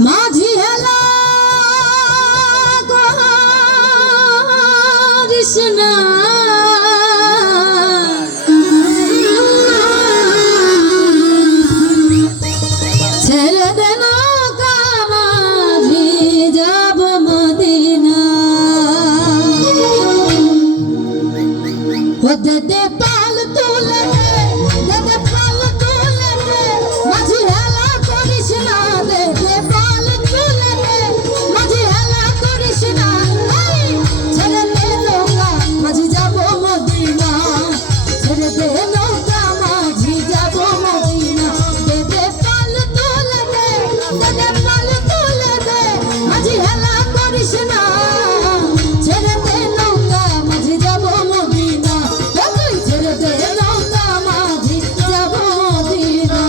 माझी हला कृष्णा ছেড়ে দেন মাঝি যাব মদিনা হতে দে পাল তুলে দে পাল তুলে দে মাঝি হেলা করিস না দে পাল তুলে দে মাঝি হেলা করিস না ছেড়ে দে নৌকা মাঝি যাব মদিনা ছেড়ে দে নৌকা মাঝি যাব মদিনা দে পাল তুলে দে পাল তুলে দে মাঝি হেলা করিস না ছেড়ে দে নৌকা মাঝি যাব মদিনা তুই ছেড়ে দে নৌকা মাঝি যাব মদিনা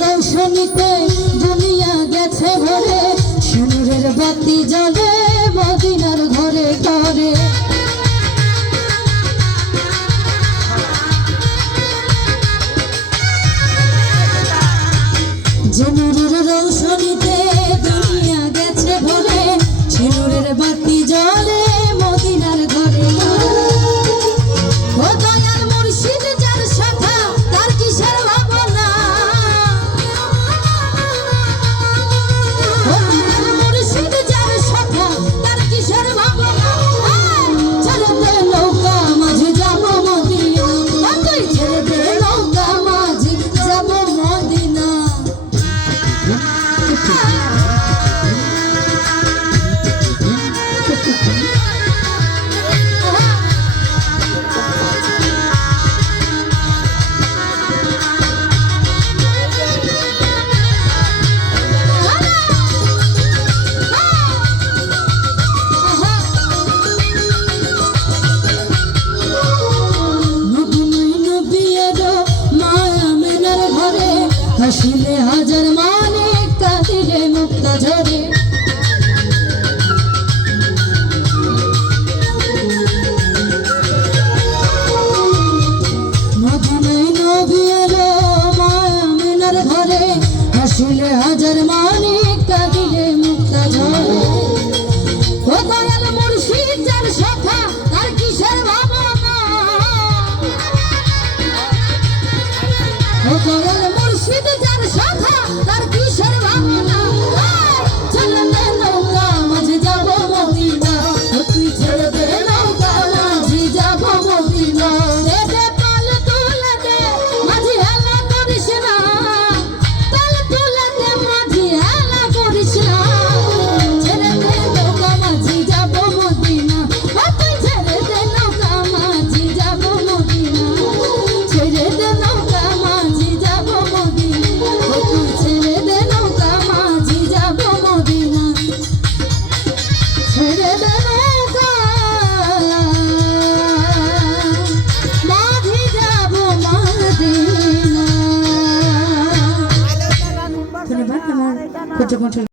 রৌশনীতে দুনিয়া গেছে ভরে সিঁদুরের বাতি জ্বলে মদিনার ঘরে ঘরে ঝুমুরের রৌশনীতে দুনিয়া গেছে ভরে সিঁদুরের বাতি জ্বলে মদিনার ঘরে ও দয়াল মুর্শিদ যার শাখা তার কিসের ভাবনা মুর্শিদ যার শাখা তার কিসের ভাবনা ছেড়ে দে নৌকা মাঝি যাব মদিনা তুই ছেড়ে দে নৌকা মাঝি যাব মদিনা হাসিলে হাজার মানে কাঁদিলে মুক্তা ঝরে মদিনায় নবী এলো মা আমিনার ঘরে হাসিলে হাজার মানে কাঁদিলে মুক্তা ঝরে ও দয়াল মুর্শিদ যার শাখা তার কিসের ভাবনা ও দয়াল মুর্শিদ যার শাখা তার কিসের ভাবনা ছেড়ে দে নৌকা মাঝি যাব মদিনা তুই ছেড়ে দে নৌকা মাঝি যাব মদিনা দে পাল তুলে দে মাঝি হেলা করিস না পাল তুলে দে মাঝি হেলা করিস না ছেড়ে দে নৌকা মাঝি যাব মদিনা তুই ছেড়ে দে নৌকা মাঝি যাব মদিনা ছেড়ে দে নৌকা মাঝি যাব মদিনা তুই ছেড়ে দে নৌকা মাঝি যাব মদিনা ছেড়ে দে নৌকা মাঝি যাব মদিনা ধন্যবাদ আমার